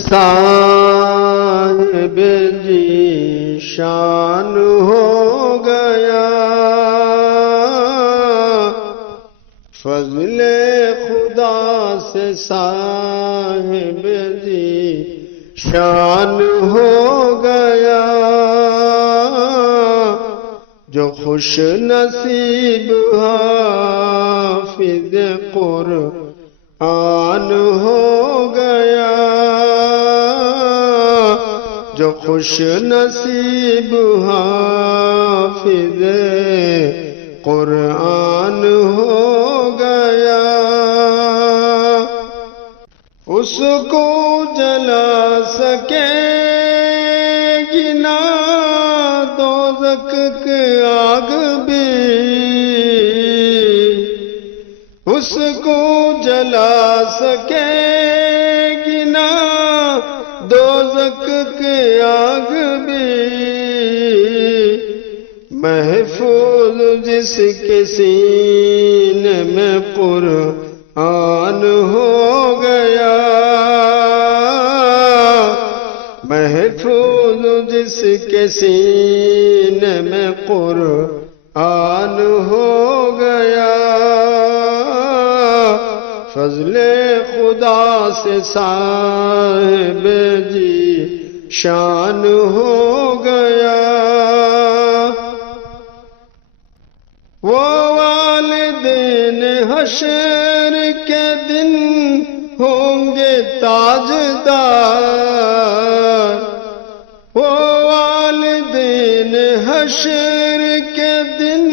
صاحب جی شان ہو گیا، فضل خدا سے صاحب جی شان ہو گیا، جو خوش نصیب حافظ قرآن ہو گیا، جو خوش نصیب حافظ قرآن ہو گیا، اس کو جلا سکے گی نہ دوزخ کی آگ بھی، اس کو جلا سکے گی نہ دوزخ کی آگ بھی، محفوظ جس کے سینے میں قرآن ہو گیا، محفوظ جس کے سینے میں قرآن ہو گیا، فضل خدا سے صاحب جی شان ہو گیا، وہ والدین حشر کے دن ہوں گے تاجدار، وہ والدین حشر کے دن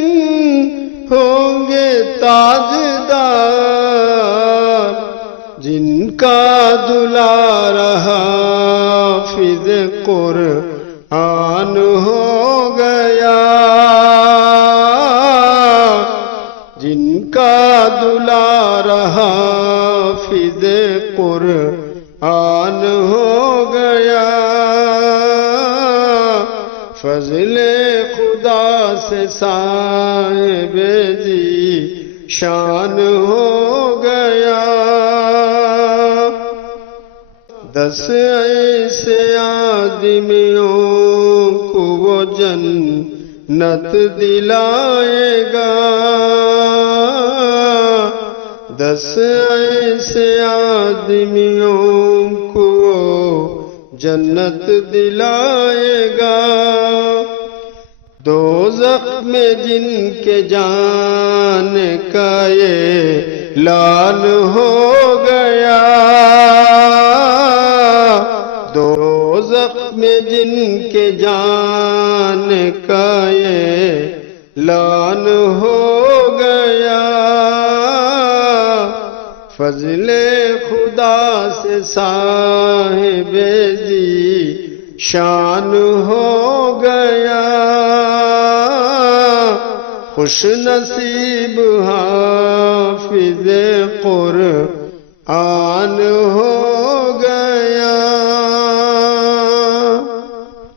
ہوں گے تاجدار، جن کا دلار حافظ قرآن ہو گیا، جن کا دلار حافظ قرآن ہو گیا، فضل خدا سے صاحب جی شان ہو گیا، 10 ایسے آدمیوں کو وہ جنت دلائے گا، 10 ایسے آدمیوں کو جنت دلائے گا، دوزخ میں جن کے جان کا یہ اعلان ہو گیا، دوزخ میں جن کے جان کا یہ اعلان ہو گیا، فضل خدا سے صاحب جی شان ہو گیا، خوش نصیب حافظ قرآن ہو